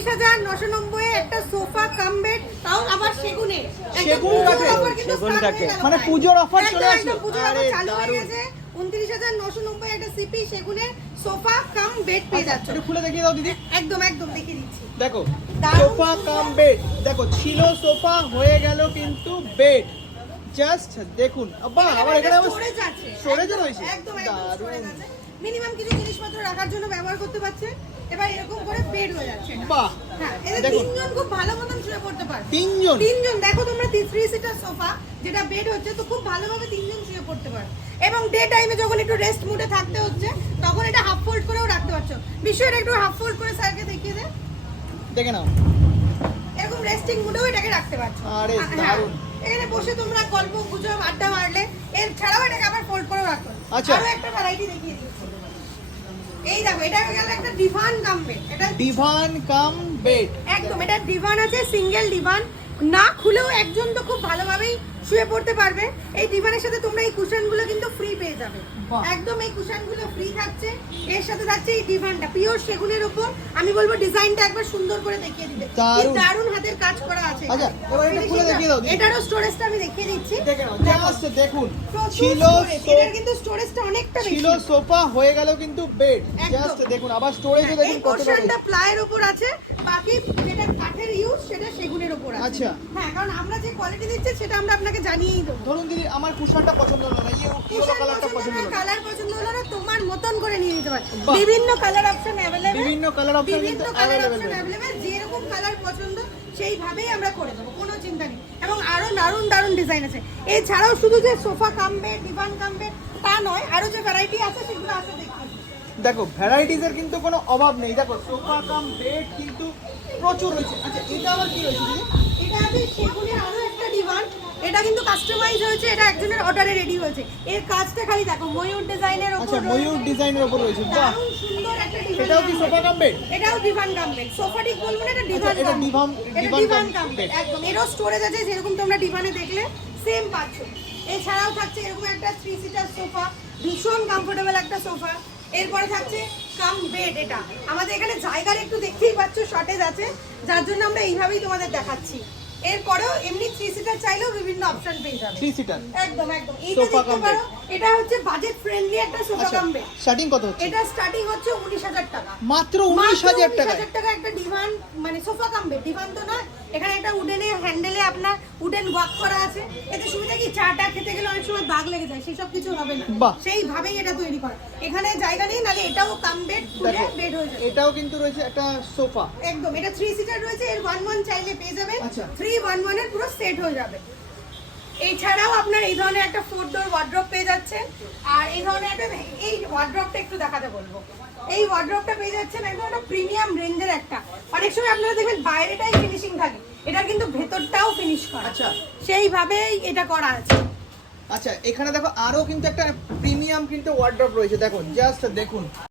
উনত্রিশ হাজার নশো নব্বই একটা সোফা কাম বেড তাও আবার সেগুনে। সেগুন কাঠের? সেগুন কাঠের। মানে পুজোর offer চলে আসলো? পুজোর অফার চালু হয়ে গেছে। উনত্রিশ হাজার নশো নব্বই একটা সিপি সেগুনের সোফা কাম বেড পেয়ে যাচ্ছ। একটু খুলে দেখিয়ে দাও দিদি। একদম একদম দেখিয়ে দিচ্ছি। দেখো সোফা কাম বেড। দেখো ছিল সোফা হয়ে গেল কিন্তু বেড। জাস্ট দেখুন। বাহ আবার এখানে স্টোরেজ আছে। storage রয়েছে? একদম একদম দারুণ। স্টোরেজ আছে। মিনিমাম কিছু জিনিসপত্র রাখার জন্য ব্যবহার করতে পারছে। এবার এরকম করে বেড হয়ে যাচ্ছে বাহ! হ্যাঁ এদের তিনজন খুব ভালো মতন শুয়ে পড়তে পারে তিনজন? তিনজন। দেখো তোমরা থ্রি সিটার সোফা যেটা বেড হচ্ছে তো খুব ভালোভাবে তিনজন শুয়ে পড়তে পারে এবং ডে টাইমে যখন একটু রেস্ট মুডে থাকতে হচ্ছে তখন এটা হাফ ফোল্ড করেও রাখতে পারছ। বিষয়টা একটু হাফ ফোল্ড করে স্যারকে দেখিয়ে দে। দেখে নাও। এরকম রেস্টিং মুডেও এটাকে রাখতে পারছ। আরে, হ্যাঁ, দারুণ। এখানে বসে তোমরা গল্প গুজব আড্ডা মারলে এর ছাড়াও এটাকে আবার ফোল্ড করেও রাখতে পারো। আচ্ছা। আরও একটা ভ্যারাইটি দেখিয়ে দিচ্ছি। এই দেখো এটা গেল একটা ডিভান কামবে এটা ডিভান কাম বেড একদম এটা ডিভান আছে সিঙ্গেল ডিভান না খুলেও একজন তো খুব ভালোভাবেই শুয়ে পড়তে পারবে। এই ডিভানের সাথে তোমরা এই কুশনগুলো কিন্তু ফ্রি পেয়ে যাবে। একদম এই কুশনগুলো ফ্রি থাকছে। এর সাথে থাকছে এই ডিভানটা পিওর সেগুনের উপর। আমি বলব ডিজাইনটা একবার সুন্দর করে দেখিয়ে দিবে। দারুণ। হাতের কাজ করা আচ্ছা, এবার এটা খুলে দেখিয়ে দাও এটারও স্টোরেজটা আমি দেখিয়ে দিচ্ছি। দেখে নাও দেখো, জাস্ট দেখুন। ছিল এটার কিন্তু স্টোরেজটা অনেকটা বেশি। ছিল সোফা হয়ে গেল কিন্তু বেড জাস্ট দেখুন আবার স্টোরেজও হ্যাঁ, দেখুন কতটা পোর্শনটা প্লাইয়ের উপর আছে বাকি যেটা কাঠের ইউজ সেটা সেগুনের উপর আছে। আচ্ছা। হ্যাঁ কারণ আমরা যে কোয়ালিটি দিচ্ছি সেটা আমরা আপনাকে জানিয়েই দেবো। ধরুন দিদি আমার কুশনটা পছন্দ হলো না ইয়ে ইয়েলো কালারটা পছন্দ হলো কালার পছন্দ হলো না তোমার মতন করে নিয়ে নিতে পারছ বিভিন্ন কালার অপশন অ্যাভেলেবেল বিভিন্ন কালার অপশন বিভিন্ন কালার অপশন অ্যাভেলেবেল যেরকম কালার পছন্দ সেইভাবেই আমরা করে দেবো কোনো চিন্তা নেই। এবং আরও দারুণ দারুণ ডিজাইন আছে। এছাড়াও শুধু যে সোফা কামবে ডিভান কামবে তা নয় আরও যে ভ্যারাইটি আছে সেগুলো আছে দেখুন দেখো ভ্যারাইটিস এর কিন্তু কোনো অভাব নেই। দেখো সোফা কাম বেড কিন্তু প্রচুর রয়েছে। আচ্ছা এটা আবার কি রয়েছে দিদি এটা আছে সেগুনের আরও একটা ডিভান এটা কিন্তু কাস্টমাইজ হয়েছে এটা একজনের অর্ডারে রেডি হয়েছে। এর কাজটা খালি দেখো ময়ূর ডিজাইনের উপর আচ্ছা ময়ূর ডিজাইনের উপর রয়েছে বাহ। সুন্দর একটা ডিভান এটাও কি সোফা কাম বেড এটাও ডিভান কামবেল সোফা ঠিক বলব না এটা ডিভান আচ্ছা, এটা divan- divan divan cum- cum bed bed। একদম। এরও স্টোরেজ আছে যেরকম তোমরা ডিভানে দেখলে সেম পাচ্ছ। এছাড়াও থাকছে এরকম একটা থ্রি সিটার সোফা ভীষণ কমফোর্টেবল একটা সোফা। এরপরে থাকছে কাম বেড এটা। আমাদের এখানে জায়গার একটু দেখতেই পাচ্ছ শর্টেজ আছে। যার জন্য আমরা এইভাবেই তোমাদের দেখাচ্ছি। এরপরেও এমনি থ্রি সিটার চাইলেও বিভিন্ন অপশন পেয়ে যাবে। থ্রি সিটার একদম একদম। এইটা দেখতে পারো এটা হচ্ছে বাজেট ফ্রেন্ডলি একটা সোফা কাম বেড স্টার্টিং কত হচ্ছে? এটা স্টার্টিং হচ্ছে উনিশ হাজার টাকা। মাত্র উনিশ হাজার টাকা হাজার টাকা একটা ডিভান মানে সোফা কামবে ডিভান তো নয় এখানে একটা উডেনে হ্যান্ডেলে আপনার উডেন ওয়ার্ক করা আছে। এতে সুবিধা কি চাটা খেতে গেলে অনেক সময় দাগ লেগে যায় সেসব কিছু হবে না। সেইভাবেই এটা তৈরি করা। এখানে জায়গা নেই নালে এটাও কাম বেড খুলে বেড হয়ে যাবে। এটাও কিন্তু রয়েছে একটা সোফা। একদম এটা থ্রি সিটার রয়েছে এর ওয়ান ওয়ান চাইলে পেয়ে যাবেন। আচ্ছা। থ্রি ওয়ান ওয়ানের পুরো সেট হয়ে যাবে। এছাড়াও আপনার এই ধরনের একটা ফোর ডোর ওয়ার্ড্রপ পেয়ে যাচ্ছেন। আর এই ধরনের একটা এই ওয়ার্ড্রপটা একটু দেখাতে বলব। এই ওয়ার্ড্রপটা পেয়ে যাচ্ছেন একদম একটা প্রিমিয়াম রেঞ্জের একটা। অনেক সময় আপনারা দেখবেন বাইরেটাই ফিনিশিং থাকে। এটা কিন্তু ভেতরটাও ফিনিশ করা। আচ্ছা। সেইভাবেই এটা করা আছে। আচ্ছা এখানে দেখো আরও কিন্তু একটা প্রিমিয়াম কিন্তু ওয়ার্ড্রপ রয়েছে। দেখো জাস্ট দেখুন।